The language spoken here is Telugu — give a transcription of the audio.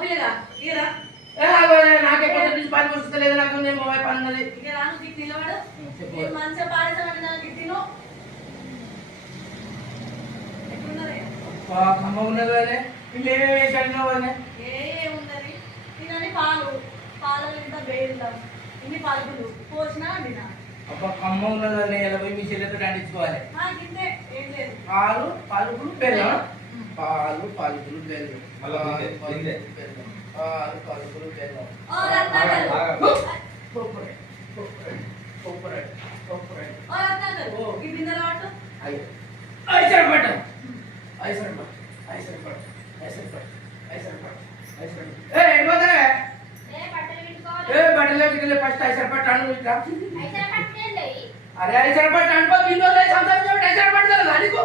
పిల్లగా ఇరా నాకే పొద్దు నుంచి పాలు వస్తలేదు నాకు నేను మొబైల్ పని ఉన్నది ఇక రాను దిక్కు నిలబడు నేను మంచిగా పాడేసామంటే నాకు తిను ఎట్లున్నదే కమ్మ ఉన్నది వాళ్ళే ఇంకేమేమి వేసాడు వాళ్ళే ఏమున్నది తినని పాలు పాలలో ఇంత వేద్దాం ఇన్ని పాలు పోసినా వండినా అబ్బా కమ్మ ఉన్నది వాళ్ళే ఎలా పోయి మీ చెల్లెతో అంటించుకోవాలి ఇంతే ఏం లేదు పాలు పలుకులు బెల్లం పాలు పలుకులు బెల్లం పాలు పలుకులు బెల్లం ఓ రత్నాకర్ ఓ రత్నాకర్ ఈ బిందెలో పట్టు ఫస్ట్ ఐసర్ పట్టు అను అరే ఐసర్ పట్టు అనుకో బిందో ఐసర్ పట్టు